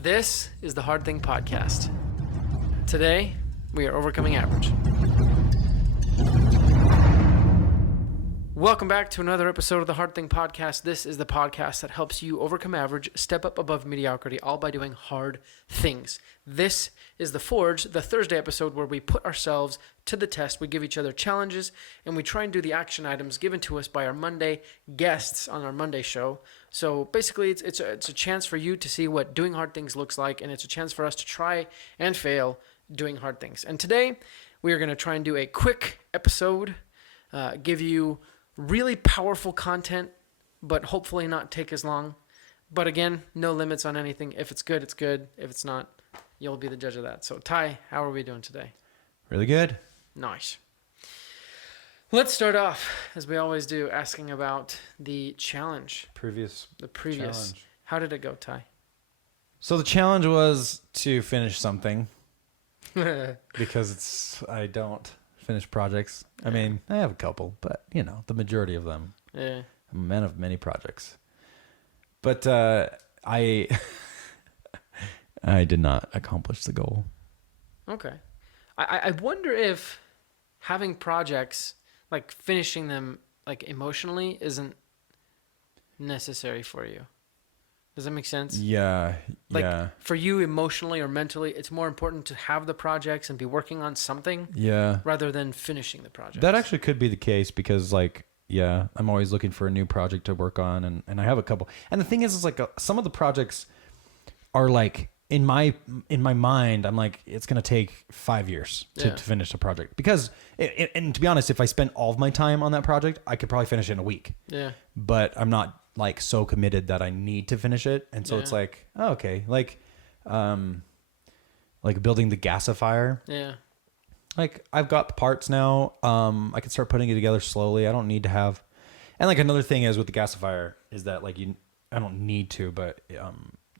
This is the Hard Thing Podcast. Today, we are overcoming average. Welcome back to another episode of the Hard Thing Podcast. This is the podcast that helps you overcome average, step up above mediocrity, all by doing hard things. This is The Forge, the Thursday episode where we put ourselves to the test. We give each other challenges, and we try and do the action items given to us by our Monday guests on our Monday show. So basically, it's a chance for you to see what doing hard things looks like, and it's a chance for us to try and fail doing hard things. And today, we are going to try and do a quick episode, give you really powerful content, but hopefully not take as long. But again, no limits on anything. If it's good, it's good. If it's not, you'll be the judge of that. So Ty, how are we doing today? Really good. Nice. Let's start off, as we always do, asking about the challenge. The previous challenge. How did it go, Ty? So the challenge was to finish something because I don't finish projects. I mean, I have a couple, but the majority of them. Yeah. I'm a man of many projects. But I did not accomplish the goal. Okay. I wonder if having projects, like finishing them like emotionally, isn't necessary for you. Does that make sense? Yeah. Like yeah. for you emotionally or mentally, it's more important to have the projects and be working on something rather than finishing the project. That actually could be the case because I'm always looking for a new project to work on and I have a couple. And the thing is some of the projects are like in my mind, I'm like, it's going to take 5 years to finish a project because, and to be honest, if I spent all of my time on that project, I could probably finish it in a week. Yeah. But I'm not like so committed that I need to finish it. And so it's like, oh, okay. Like building the gasifier. Yeah. Like I've got parts now. I can start putting it together slowly. I don't need to have, and like another thing is with the gasifier is that like I don't need to, but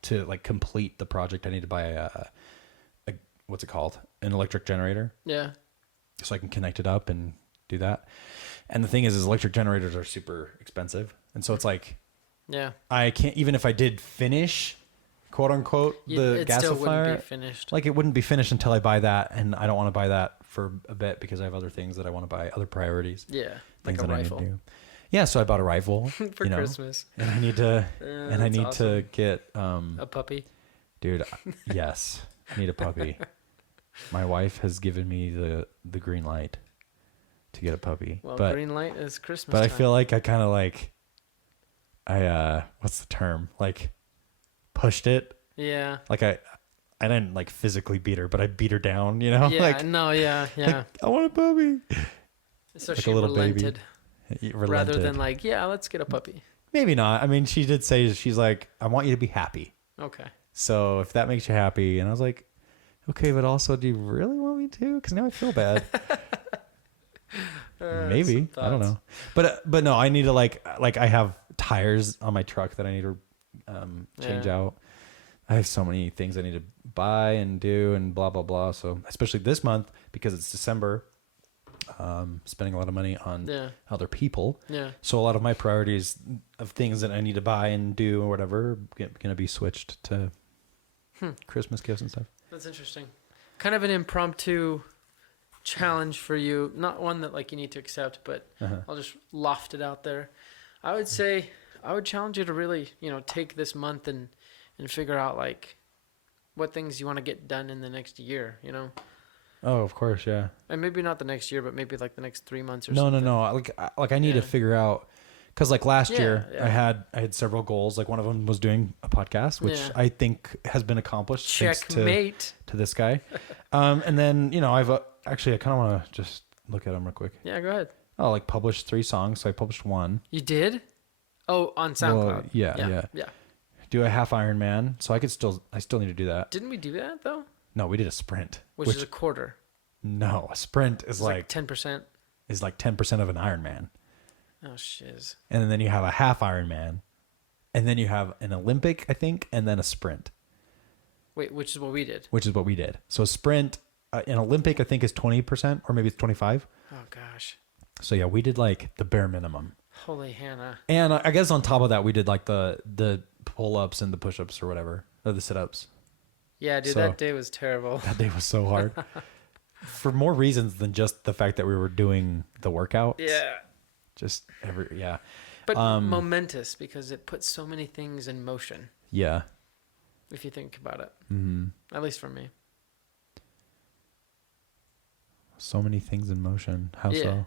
to like complete the project, I need to buy a what's it called? An electric generator. Yeah. So I can connect it up and do that. And the thing is electric generators are super expensive. And so it's like, yeah, I can't, even if I did finish, quote unquote, the it gasifier, still wouldn't be finished. Like it wouldn't be finished until I buy that. And I don't want to buy that for a bit because I have other things that I want to buy, other priorities. Yeah. Like a rifle. Yeah. So I bought a rifle for Christmas. And I need to, to get, a puppy. Dude. Yes. I need a puppy. My wife has given me the green light to get a puppy. Well, green light is Christmas But time. I feel like I kind of what's the term? Like pushed it. Yeah. Like I didn't like physically beat her, but I beat her down, Yeah, like, no, yeah. Like, I want a puppy. So like she a little relented. Baby. Rather than like, yeah, let's get a puppy. Maybe not. I mean, she did say, she's like, I want you to be happy. Okay. So if that makes you happy. And I was like, okay, but also, do you really want me to? Because now I feel bad. Maybe. I don't know. But no, I need to like I have tires on my truck that I need to change out. I have so many things I need to buy and do and blah, blah, blah. So especially this month, because it's December, spending a lot of money on other people. Yeah. So a lot of my priorities of things that I need to buy and do or whatever are going to be switched to Christmas gifts and stuff. That's interesting. Kind of an impromptu challenge for you. Not one that like you need to accept, but I'll just loft it out there. I would say I would challenge you to really, take this month and figure out like what things you want to get done in the next year, Oh, of course, yeah. And maybe not the next year, but maybe like the next 3 months or something. No. Like I need to figure out, because like last year I had several goals. Like one of them was doing a podcast, which I think has been accomplished. Checkmate. To this guy. And then, I've actually, I kind of want to just look at them real quick. Yeah, go ahead. Oh, like published 3 songs. So I published 1. You did? Oh, on SoundCloud. Well, yeah. Do a half Ironman. So I still need to do that. Didn't we do that though? No, we did a sprint. Which is a quarter. No, a sprint is like 10%. Is like 10% of an Ironman. Oh, shiz. And then you have a half Ironman. And then you have an Olympic, I think, and then a sprint. Wait, which is what we did? Which is what we did. So a sprint, an Olympic, I think, is 20%, or maybe it's 25. Oh, gosh. So, yeah, we did, like, the bare minimum. Holy Hannah. And I guess on top of that, we did, like, the pull-ups and the push-ups or whatever, or the sit-ups. Yeah, dude, that day was terrible. That day was so hard. For more reasons than just the fact that we were doing the workout. Yeah. But momentous because it puts so many things in motion. Yeah. If you think about it. Mm-hmm. At least for me. So many things in motion. How so?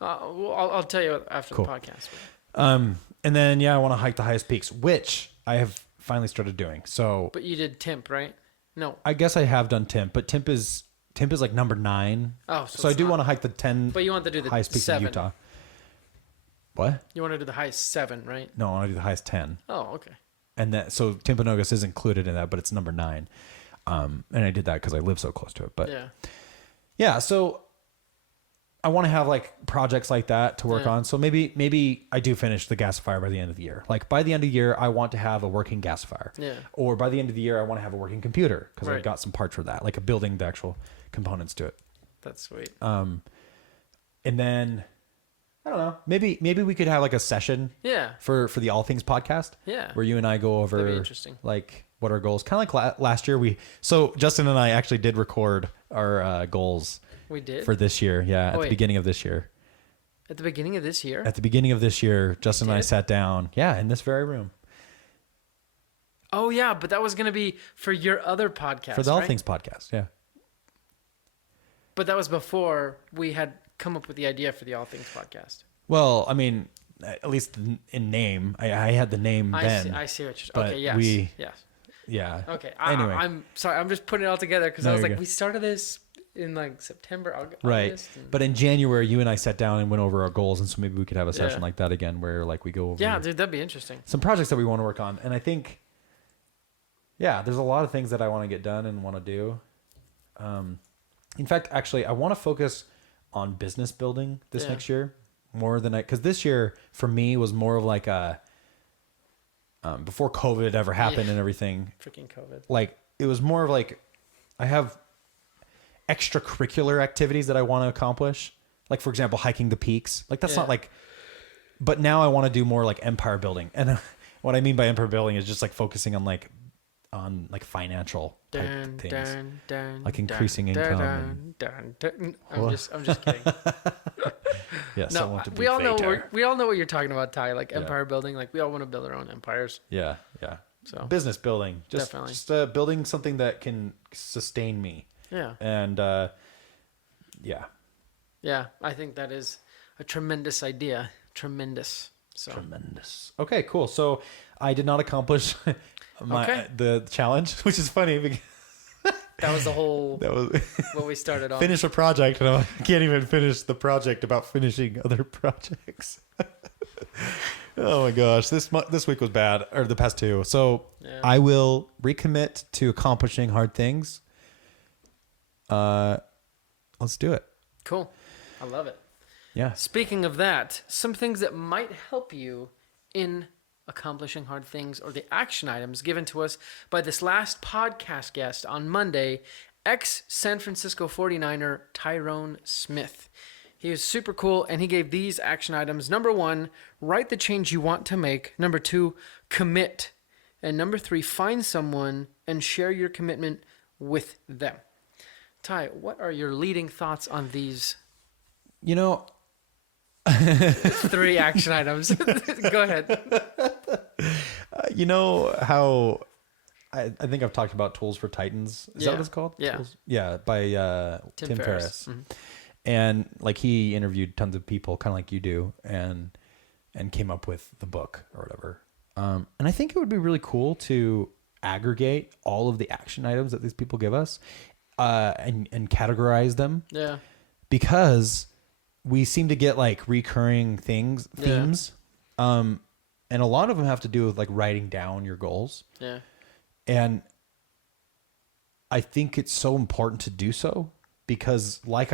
Well, I'll tell you after the podcast. And then, I want to hike the highest peaks, which I have finally started doing. So, but you did Timp, right? No. I guess I have done Timp, but Timp is like number 9. Oh, so I do want to hike the 10. But you want to do the highest peaks in Utah. What? You want to do the highest 7, right? No, I want to do the highest 10. Oh, okay. And that, so Timpanogos is included in that, but it's number 9. And I did that because I live so close to it. But yeah, so I want to have like projects like that to work on. So maybe I do finish the gasifier by the end of the year. Like by the end of the year, I want to have a working gasifier. Yeah. Or by the end of the year, I want to have a working computer because I've got some parts for that, like building the actual components to it. That's sweet. And then I don't know. Maybe we could have like a session. Yeah. For the All Things podcast. Yeah. Where you and I go over. That'd be interesting. Like what our goals. Kind of like last year So Justin and I actually did record our goals. We did for this year. Yeah, at the beginning of this year. At the beginning of this year. At the beginning of this year, Justin and I sat down. Yeah, in this very room. Oh yeah, but that was going to be for your other podcast. For the All Things podcast. Yeah. But that was before we had come up with the idea for the All Things podcast. Well, I mean, at least in name, I had the name then. I see what you're. Okay. Yes. Yes. Yeah. Okay. Anyway, I'm sorry. I'm just putting it all together because I was like, we started this in like September, August. Right. But in January, you and I sat down and went over our goals, and so maybe we could have a session like that again, where like we go over. Yeah, dude, that'd be interesting. Some projects that we want to work on, and I think, there's a lot of things that I want to get done and want to do. In fact, actually, I want to focus on business building this next year more than because this year for me was more of like a before COVID ever happened and everything. Freaking COVID. Like it was more of like I have extracurricular activities that I want to accomplish. Like for example, hiking the peaks. Like that's not like. But now I want to do more like empire building, and what I mean by empire building is just like focusing on like financial type things, like increasing income. I'm just kidding. Yes, no, we all know what you're talking about, Ty. Like empire building, like we all want to build our own empires. Yeah. So business building, just building something that can sustain me. Yeah. And yeah, I think that is a tremendous idea. Tremendous. Okay, cool. So I did not accomplish the challenge, which is funny because that was what we started on. Finish a project, and I can't even finish the project about finishing other projects. Oh my gosh, this week was bad, or the past 2. So I will recommit to accomplishing hard things. Let's do it. Cool. I love it. Yeah. Speaking of that, some things that might help you in accomplishing hard things, or the action items given to us by this last podcast guest on Monday, ex-San Francisco 49er Tyrone Smith. He was super cool, and he gave these action items. Number 1, write the change you want to make. Number 2, commit. And number 3, find someone and share your commitment with them. Ty, what are your leading thoughts on these? 3 action items. Go ahead. You know how I think I've talked about Tools for Titans. Is that what it's called? Yeah. Tools? Yeah, by Tim Ferriss. Mm-hmm. And like he interviewed tons of people, kind of like you do, and came up with the book or whatever. And I think it would be really cool to aggregate all of the action items that these people give us, and categorize them. Yeah. Because we seem to get like recurring themes. And a lot of them have to do with like writing down your goals. Yeah. And I think it's so important to do so because I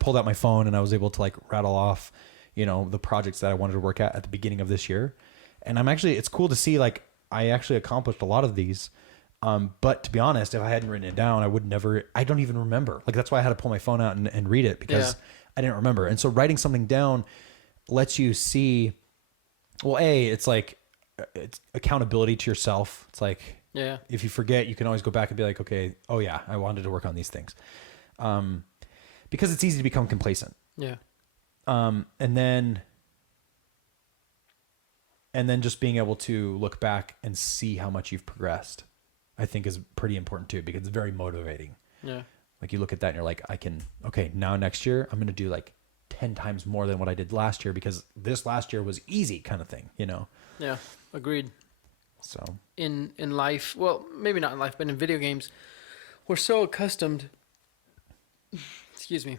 pulled out my phone and I was able to like rattle off, the projects that I wanted to work at the beginning of this year. And it's cool to see like I actually accomplished a lot of these. But to be honest, if I hadn't written it down, I don't even remember. Like that's why I had to pull my phone out and read it because I didn't remember. And so writing something down lets you see, well, it's like, it's accountability to yourself. It's like, Yeah. If you forget, you can always go back and be like, okay, oh yeah, I wanted to work on these things. Because it's easy to become complacent. Yeah. And then just being able to look back and see how much you've progressed, I think is pretty important too, because it's very motivating. Yeah. Like you look at that and you're like, okay, now next year I'm going to do like 10 times more than what I did last year because this last year was easy kind of thing, you know? Yeah. Agreed. So in life, well, maybe not in life, but in video games, we're so accustomed, excuse me,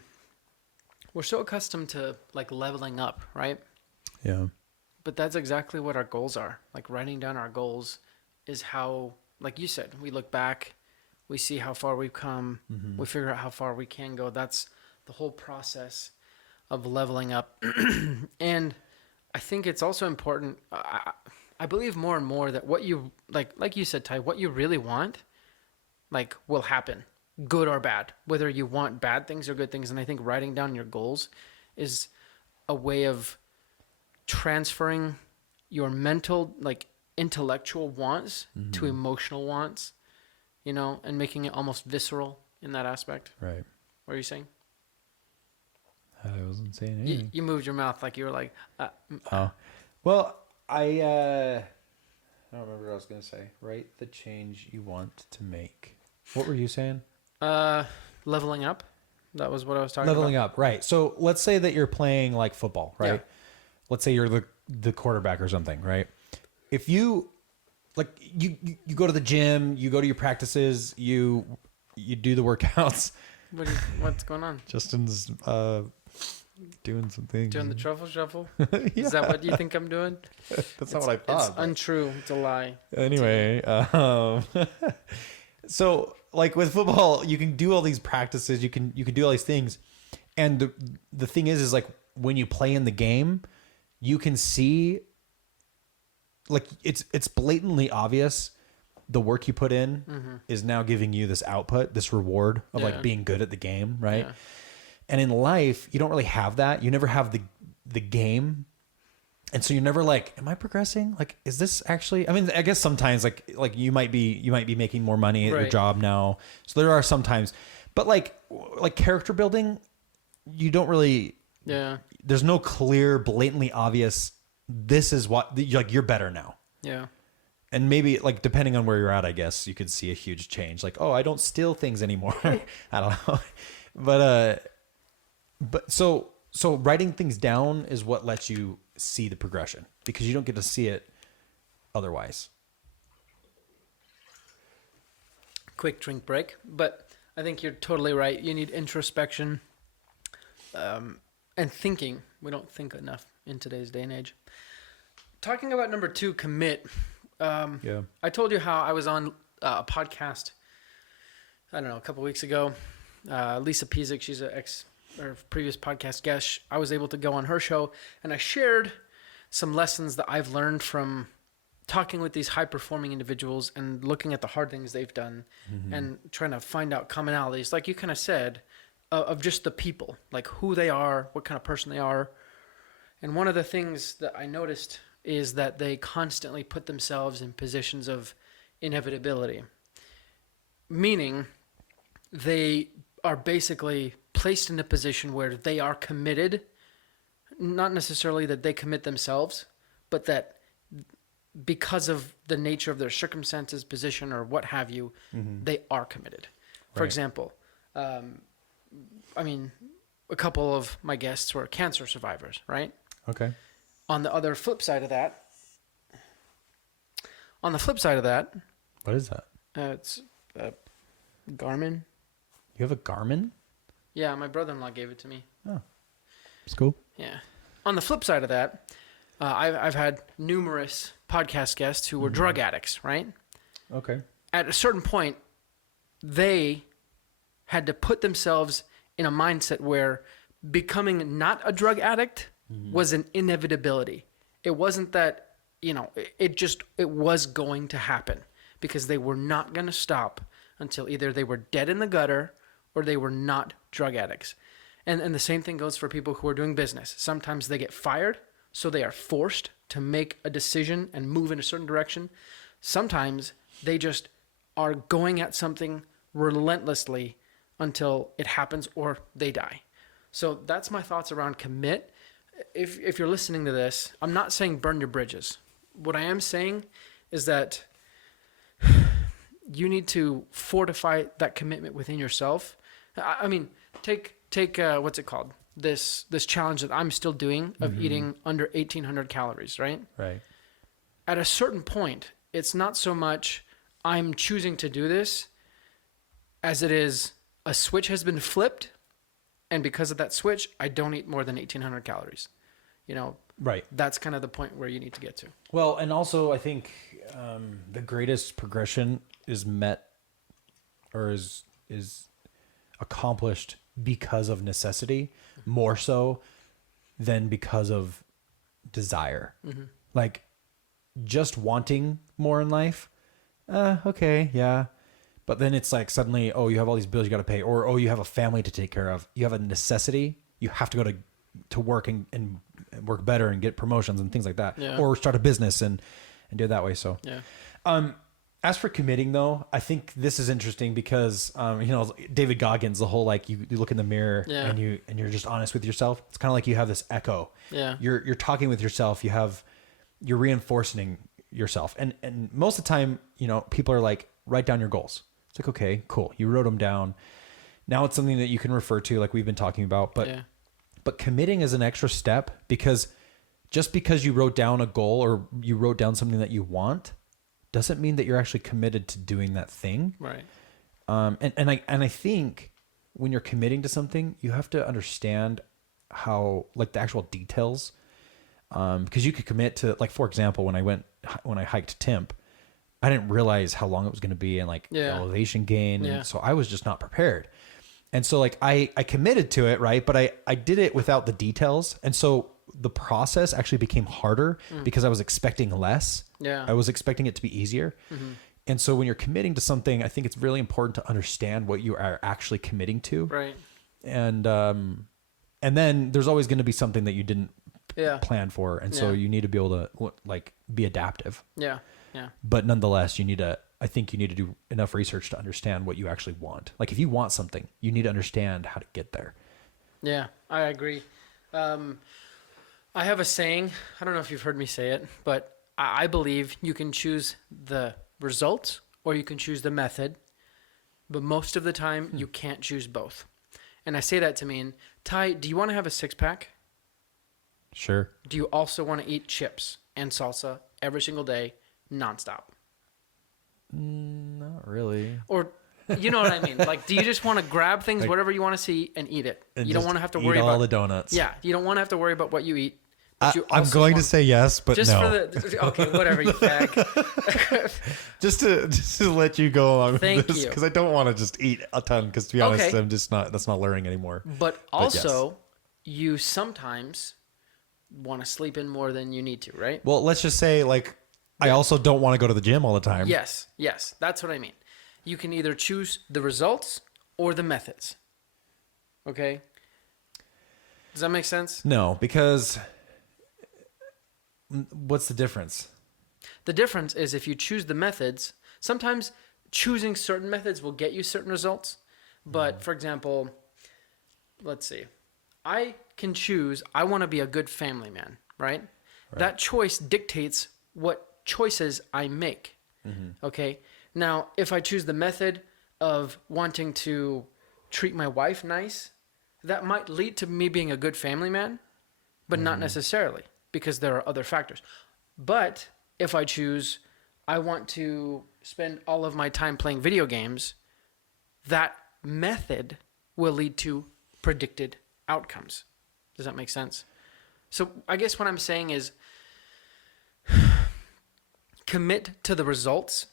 we're so accustomed to like leveling up, right? yeah. But that's exactly what our goals are. Like writing down our goals is how, like you said, we look back, we see how far we've come, we figure out how far we can go. That's the whole process of leveling up. And I think it's also important. I believe more and more that what you, like you said, Ty, what you really want, like, will happen, good or bad, whether you want bad things or good things. And I think writing down your goals is a way of transferring your mental, like intellectual wants to emotional wants, you know, and making it almost visceral in that aspect. Right. What are you saying? I wasn't saying anything. You moved your mouth like you were like, oh, well, I don't remember what I was going to say. Write the change you want to make. What were you saying? leveling up. That was what I was talking Leveling about. up, right. So let's say that you're playing like football, right? Yeah. Let's say you're the quarterback or something, right? If you like you go to the gym, you go to your practices, you do the workouts. What's going on? Justin's doing some things. Doing the truffle shuffle? Yeah. Is that what you think I'm doing? That's not what I thought. It's untrue. It's a lie. Anyway, so like with football, you can do all these practices, you can do all these things, and the thing is like when you play in the game, you can see, like it's blatantly obvious the work you put in is now giving you this output, this reward of like being good at the game, right? Yeah. And in life, you don't really have that. You never have the game. And so you're never like, am I progressing? Like, is this actually, I mean, I guess sometimes like you might be making more money at your job now. So there are some times, but like character building, you don't really, there's no clear, blatantly obvious, this is what, like, you're better now. Yeah. And maybe like, depending on where you're at, I guess you could see a huge change. Like, oh, I don't steal things anymore. I don't know. But so writing things down is what lets you see the progression, because you don't get to see it otherwise. Quick drink break, but I think you're totally right. You need introspection and thinking. We don't think enough in today's day and age. Talking about number 2, commit. I told you how I was on a podcast, I don't know, a couple weeks ago. Lisa Pizik, she's an previous podcast guest. I was able to go on her show, and I shared some lessons that I've learned from talking with these high-performing individuals and looking at the hard things they've done and trying to find out commonalities, like you kind of said, of just the people, like who they are, what kind of person they are. And one of the things that I noticed is that they constantly put themselves in positions of inevitability, meaning they are basically placed in a position where they are committed, not necessarily that they commit themselves, but that because of the nature of their circumstances, position, or what have you, they are committed. For example, I mean, a couple of my guests were cancer survivors, right? Okay. On the flip side of that, what is that? It's a Garmin. You have a Garmin? Yeah, my brother-in-law gave it to me. Oh, it's cool. Yeah. On the flip side of that, I've had numerous podcast guests who were drug addicts, right? Okay. At a certain point, they had to put themselves in a mindset where becoming not a drug addict was an inevitability. It wasn't that, it was going to happen, because they were not going to stop until either they were dead in the gutter or they were not drug addicts. And the same thing goes for people who are doing business. Sometimes they get fired, so they are forced to make a decision and move in a certain direction. Sometimes They just are going at something relentlessly until it happens or they die. So that's my thoughts around commit. If you're listening to this, I'm not saying burn your bridges. What I am saying is that you need to fortify that commitment within yourself. I mean, take what's it called? This challenge that I'm still doing of eating under 1,800 calories, right? Right. At a certain point, it's not so much I'm choosing to do this as it is a switch has been flipped, and because of that switch, I don't eat more than 1,800 calories. Right. That's kind of the point where you need to get to. Well, and also I think the greatest progression is met or is accomplished because of necessity, more so than because of desire. Like just wanting more in life, okay, yeah. But then it's like suddenly, oh, you have all these bills you got to pay, or oh, you have a family to take care of. You have a necessity. You have to go to work and work better and get promotions and things like that, or start a business and do it that way. So, as for committing though, I think this is interesting because, David Goggins, the whole, like you look in the mirror and you're just honest with yourself. It's kind of like you have this echo. Yeah. You're talking with yourself. You're reinforcing yourself. And most of the time, people are like, write down your goals. It's like, okay, cool. You wrote them down. Now it's something that you can refer to, like we've been talking about, but committing is an extra step, because just because you wrote down a goal or you wrote down something that you want doesn't mean that you're actually committed to doing that thing. Right. And I think when you're committing to something, you have to understand how, like, the actual details, because you could commit to, like, for example, when I hiked Timp, I didn't realize how long it was going to be and like elevation gain. And so I was just not prepared. And so like I committed to it, right? But I did it without the details. And so the process actually became harder because I was expecting less. Yeah. I was expecting it to be easier. And so when you're committing to something, I think it's really important to understand what you are actually committing to. Right. And then there's always going to be something that you didn't plan for. And so you need to be able to like be adaptive. Yeah. Yeah. But nonetheless, I think you need to do enough research to understand what you actually want. Like if you want something, you need to understand how to get there. Yeah, I agree. I have a saying, I don't know if you've heard me say it, but I believe you can choose the results or you can choose the method, but most of the time you can't choose both. And I say that to mean, Ty, do you want to have a six-pack? Sure. Do you also want to eat chips and salsa every single day, nonstop? Not really. Or, you know what I mean? Like, do you just want to grab things, like, whatever you want to see, and eat it? And you don't want to have to worry about all the donuts. Yeah, you don't want to have to worry about what you eat. I'm going to say yes, but just no. Okay, whatever, you fag. just to let you go along with this, because I don't want to just eat a ton. Because to be honest, I'm just not. That's not learning anymore. But also, you sometimes want to sleep in more than you need to, right? Well, let's just say, like, I also don't want to go to the gym all the time. Yes, that's what I mean. You can either choose the results or the methods. Okay? Does that make sense? No, because what's the difference? The difference is if you choose the methods, sometimes choosing certain methods will get you certain results. But for example, let's see. I can choose, I want to be a good family man, right? That choice dictates what choices I make. Okay? Now, if I choose the method of wanting to treat my wife nice, that might lead to me being a good family man, but not necessarily, because there are other factors. But if I choose, I want to spend all of my time playing video games, that method will lead to predicted outcomes. Does that make sense? So I guess what I'm saying is commit to the results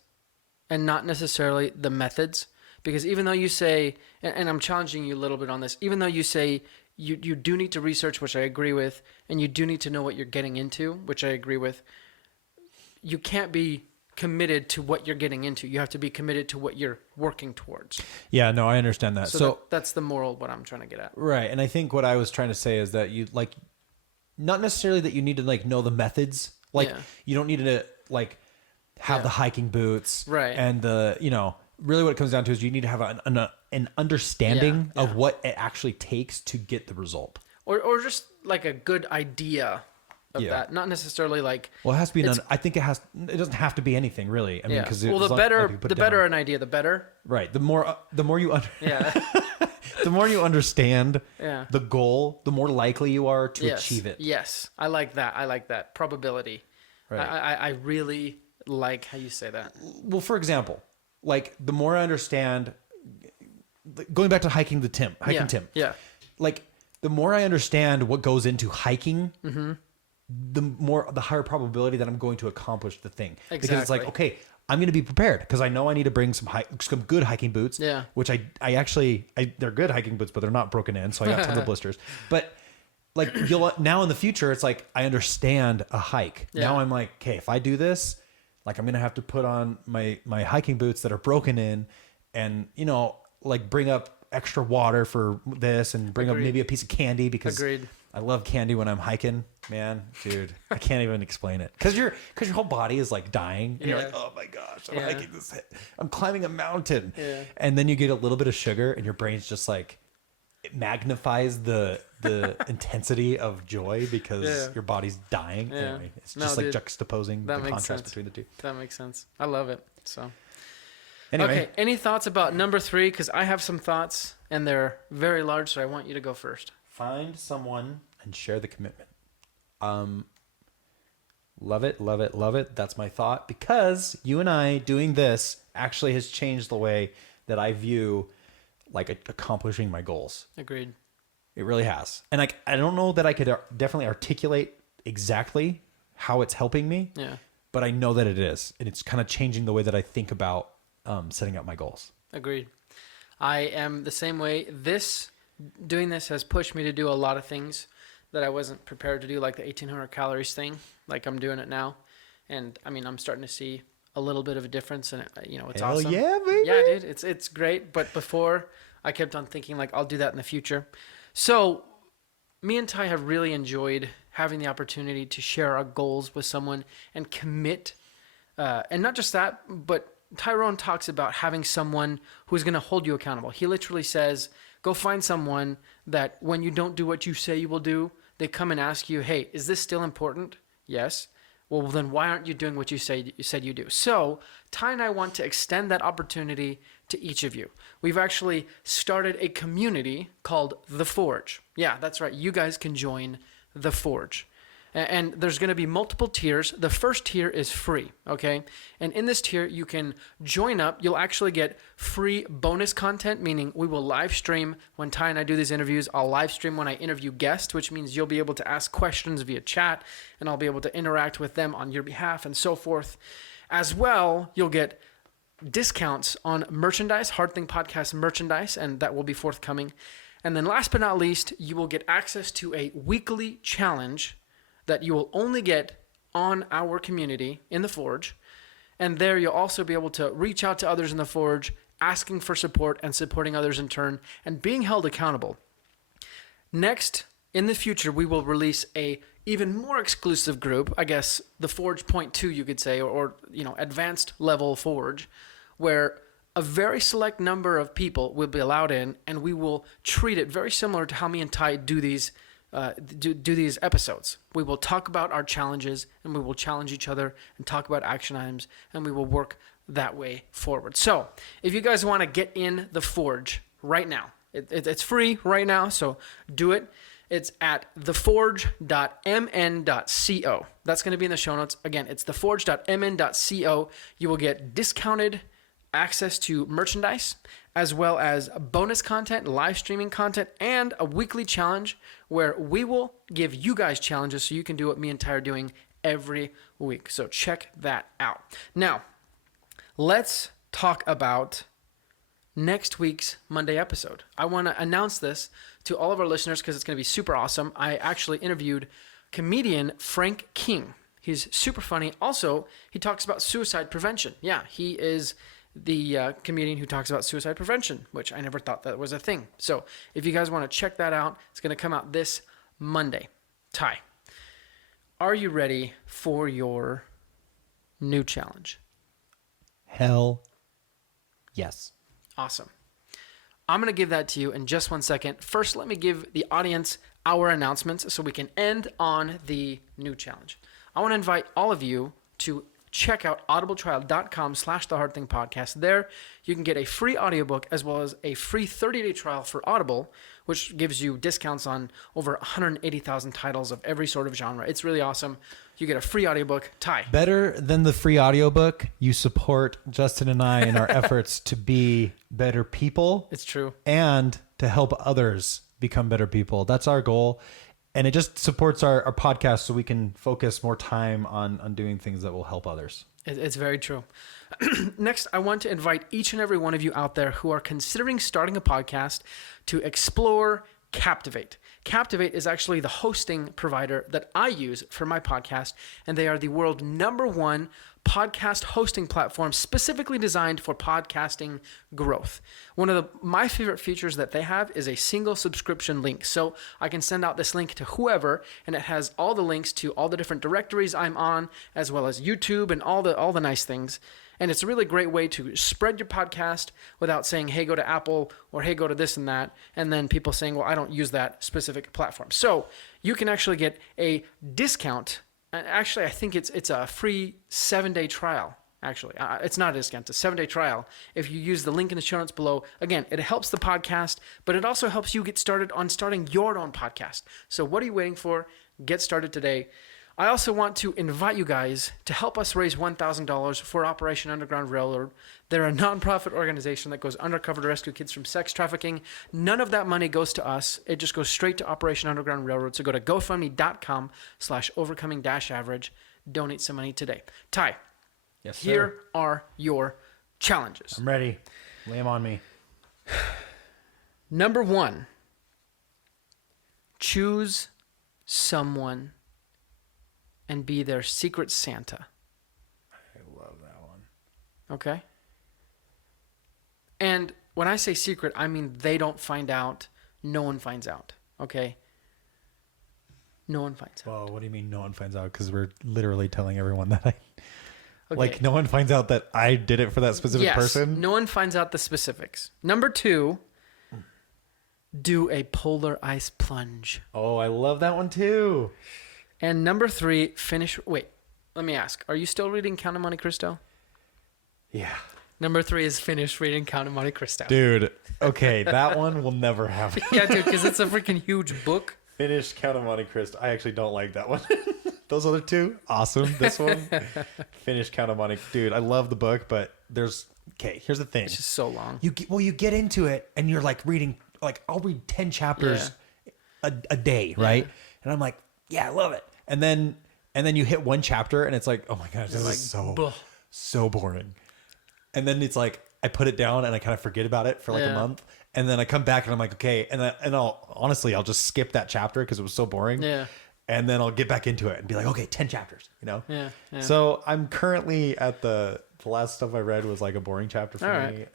and not necessarily the methods. Because even though you say, and I'm challenging you a little bit on this, even though you say you do need to research, which I agree with, and you do need to know what you're getting into, which I agree with, you can't be committed to what you're getting into. You have to be committed to what you're working towards. Yeah, no, I understand that. So that's the moral, what I'm trying to get at. Right. And I think what I was trying to say is that you, like, not necessarily that you need to, like, know the methods. Like, you don't need to, like, have the hiking boots, right? And really what it comes down to is you need to have an understanding of what it actually takes to get the result, or just like a good idea of that, not necessarily like. Well, it has to be. I think it doesn't have to be anything really. I mean, because the better an idea, the better. Right. The more you the more you understand the goal, the more likely you are to achieve it. Yes, I like that probability. Right. I really like how you say that. Well, for example, like the more I understand, going back to hiking Tim. Yeah. Like the more I understand what goes into hiking, the higher probability that I'm going to accomplish the thing. Exactly. Because it's like, okay, I'm going to be prepared because I know I need to bring some good hiking boots. Yeah. Which I actually they're good hiking boots, but they're not broken in, so I got tons of blisters. But like now in the future, it's like I understand a hike. Yeah. Now I'm like, okay, if I do this, like I'm going to have to put on my hiking boots that are broken in, and like bring up extra water for this, and bring up maybe a piece of candy because I love candy when I'm hiking. Man, dude, I can't even explain it. Because your whole body is like dying. And you're like, oh my gosh, I'm hiking this. I'm climbing a mountain. Yeah. And then you get a little bit of sugar and your brain's just like, it magnifies the intensity of joy because your body's dying. Yeah. Anyway, it's just juxtaposing the contrast between the two. That makes sense. I love it. So, anyway. Okay, any thoughts about number 3? Because I have some thoughts and they're very large, so I want you to go first. Find someone and share the commitment. Love it, love it, love it. That's my thought, because you and I doing this actually has changed the way that I view like accomplishing my goals. Agreed. It really has. And I don't know that I could definitely articulate exactly how it's helping me. Yeah. But I know that it is. And it's kind of changing the way that I think about setting up my goals. Agreed. I am the same way. Doing this has pushed me to do a lot of things that I wasn't prepared to do, like the 1,800 calories thing. Like I'm doing it now. And I mean, I'm starting to see a little bit of a difference, and it's Hell awesome. Yeah, baby. Yeah, dude, it's great. But before, I kept on thinking like I'll do that in the future. So me and Ty have really enjoyed having the opportunity to share our goals with someone and commit. And not just that, but Tyrone talks about having someone who's going to hold you accountable. He literally says, go find someone that when you don't do what you say you will do, they come and ask you, hey, is this still important? Yes. Well, then why aren't you doing what you said you do? So Ty and I want to extend that opportunity to each of you. We've actually started a community called The Forge. Yeah, that's right. You guys can join The Forge. And there's going to be multiple tiers. The first tier is free, okay? And in this tier, you can join up. You'll actually get free bonus content, meaning we will live stream when Ty and I do these interviews. I'll live stream when I interview guests, which means you'll be able to ask questions via chat, and I'll be able to interact with them on your behalf and so forth. As well, you'll get discounts on merchandise, Hard Thing Podcast merchandise, and that will be forthcoming. And then last but not least, you will get access to a weekly challenge that you will only get on our community in the Forge. And there you'll also be able to reach out to others in the Forge, asking for support and supporting others in turn, and being held accountable. Next, in the future, we will release a even more exclusive group, I guess the Forge 0.2 you could say, or advanced level Forge, where a very select number of people will be allowed in, and we will treat it very similar to how me and Ty do these episodes. We will talk about our challenges, and we will challenge each other and talk about action items, and we will work that way forward. So if you guys want to get in the Forge right now, it's free right now, so do it. It's at theforge.mn.co. That's going to be in the show notes. Again, it's theforge.mn.co. You will get discounted access to merchandise, as well as bonus content, live streaming content, and a weekly challenge where we will give you guys challenges so you can do what me and Ty are doing every week. So check that out. Now, let's talk about next week's Monday episode. I want to announce this to all of our listeners because it's going to be super awesome. I actually interviewed comedian Frank King. He's super funny. Also, he talks about suicide prevention. Yeah, he is the comedian who talks about suicide prevention, which I never thought that was a thing. So if you guys want to check that out, it's going to come out this Monday. Ty, are you ready for your new challenge? Hell yes. Awesome. I'm going to give that to you in just 1 second. First, let me give the audience our announcements so we can end on the new challenge. I want to invite all of you to check out audibletrial.com/thehardthingpodcast. There, you can get a free audiobook as well as a free 30-day trial for Audible, which gives you discounts on over 180,000 titles of every sort of genre. It's really awesome. You get a free audiobook. Ty. Better than the free audiobook, you support Justin and I in our efforts to be better people. It's true. And to help others become better people. That's our goal. And it just supports our podcast so we can focus more time on doing things that will help others. It's very true. Next, I want to invite each and every one of you out there who are considering starting a podcast to explore Captivate. Captivate is actually the hosting provider that I use for my podcast, and they are the world #1 podcast hosting platform specifically designed for podcasting growth. One of my favorite features that they have is a single subscription link. So I can send out this link to whoever, and it has all the links to all the different directories I'm on, as well as YouTube and all the nice things. And it's a really great way to spread your podcast without saying, hey, go to Apple, or hey, go to this and that. And then people saying, well, I don't use that specific platform. So you can actually get a discount. And actually, I think it's a free 7-day trial. Actually, it's not a discount. It's a 7-day trial. If you use the link in the show notes below, again, it helps the podcast, but it also helps you get started on starting your own podcast. So what are you waiting for? Get started today. I also want to invite you guys to help us raise $1,000 for Operation Underground Railroad. They're a nonprofit organization that goes undercover to rescue kids from sex trafficking. None of that money goes to us. It just goes straight to Operation Underground Railroad. So go to GoFundMe.com/overcoming-average. Donate some money today. Ty, Yes, sir. here are your challenges. I'm ready. Lay them on me. Number 1, choose someone and be their secret Santa. I love that one. Okay? And when I say secret, I mean they don't find out. No one finds out. Okay? No one finds out. Well, what do you mean no one finds out? Because we're literally telling everyone that Okay. Like, no one finds out that I did it for that specific person? No one finds out the specifics. Number 2, do a polar ice plunge. Oh, I love that one too. And number 3, wait, let me ask. Are you still reading Count of Monte Cristo? Yeah. Number 3 is finish reading Count of Monte Cristo. Dude, okay, that one will never happen. Yeah, dude, because it's a freaking huge book. Finish Count of Monte Cristo. I actually don't like that one. Those other two, awesome. This one, Finish Count of Monte. Dude, I love the book, but here's the thing. It's just so long. You get into it, and you're like reading, like I'll read 10 chapters a day, right? Yeah. And I'm like, yeah, I love it. And then you hit one chapter, and it's like, oh my gosh, this is so boring. And then it's like, I put it down, and I kind of forget about it for like a month. And then I come back, and I'm like, okay. And I'll just skip that chapter because it was so boring. Yeah. And then I'll get back into it and be like, okay, 10 chapters, Yeah. So I'm currently at the last stuff I read was like a boring chapter for me.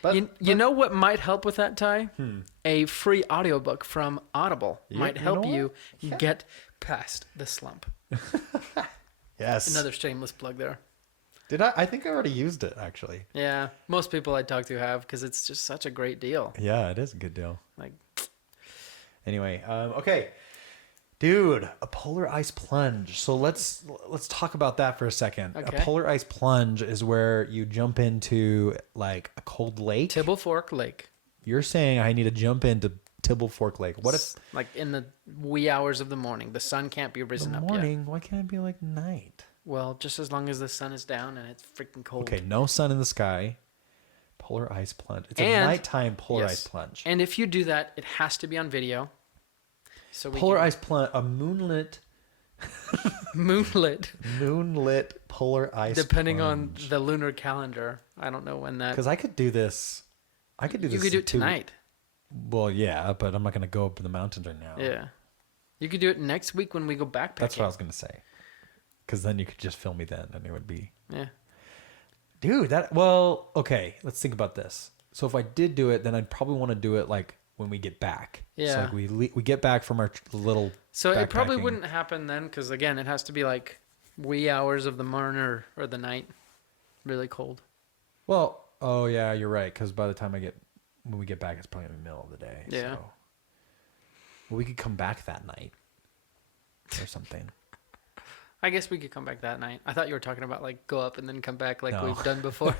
But you know what might help with that, Ty? A free audiobook from Audible might help you get past the slump. Yes. Another shameless plug there. Did I think I already used it, actually. Yeah. Most people I talk to have, because it's just such a great deal. Yeah, it is a good deal. Like, anyway, okay. Dude, a polar ice plunge. So let's talk about that for a second. Okay. A polar ice plunge is where you jump into like a cold lake. Tibble Fork Lake. You're saying I need to jump into Tibble Fork Lake. What if like in the wee hours of the morning, the sun can't be risen up yet. Why can't it be like night? Well, just as long as the sun is down and it's freaking cold. Okay, no sun in the sky. Polar ice plunge. It's a nighttime polar ice plunge. And if you do that, it has to be on video. So polar ice plunge, a moonlit polar ice depending plunge. on the lunar calendar. I don't know when that. Because I could do this. You could do it tonight. Well, yeah, but I'm not going to go up in the mountains right now. Yeah. You could do it next week when we go backpacking. That's what I was going to say. Because then you could just film me then, and it would be... Yeah. Dude, okay, let's think about this. So if I did do it, then I'd probably want to do it like when we get back. Yeah. So like we get back from our little So it probably wouldn't happen then, because again, it has to be like wee hours of the morning or the night. Really cold. Well, oh yeah, you're right. Because by the time when we get back, it's probably in the middle of the day. Yeah. So. Well, we could come back that night or something. I guess we could come back that night. I thought you were talking about like go up and then come back like No. we've done before.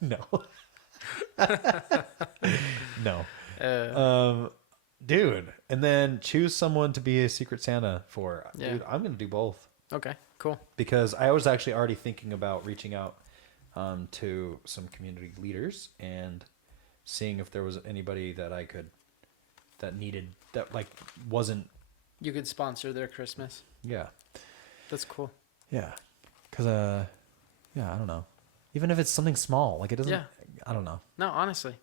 No. No. Dude, and then choose someone to be a Secret Santa for. Yeah. Dude, I'm gonna do both. Okay, cool. Because I was actually already thinking about reaching out to some community leaders and seeing if there was anybody that I could wasn't. You could sponsor their Christmas. Yeah. That's cool. Yeah. Because I don't know. Even if it's something small, like it doesn't. Yeah. I don't know. No, honestly.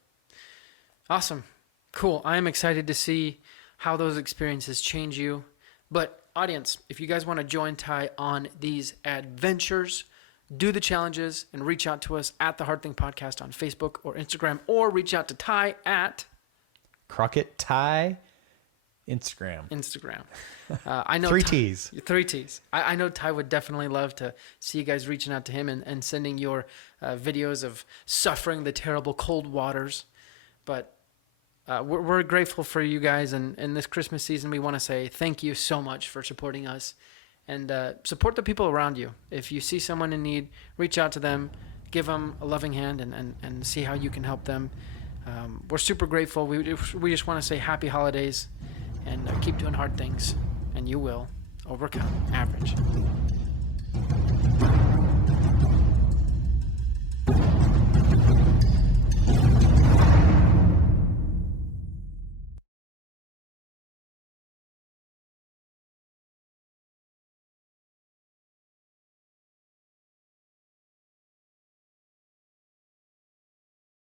Awesome. Cool. I am excited to see how those experiences change you. But audience, if you guys want to join Ty on these adventures, do the challenges and reach out to us at the Hard Thing Podcast on Facebook or Instagram, or reach out to Ty at Crockett Ty Instagram. I know 3 T's. 3 T's. I know Ty would definitely love to see you guys reaching out to him and sending your videos of suffering the terrible cold waters. But we're grateful for you guys. And in this Christmas season, we want to say thank you so much for supporting us. And support the people around you. If you see someone in need, reach out to them, give them a loving hand, and see how you can help them. We're super grateful. We just want to say happy holidays and keep doing hard things, and you will overcome average.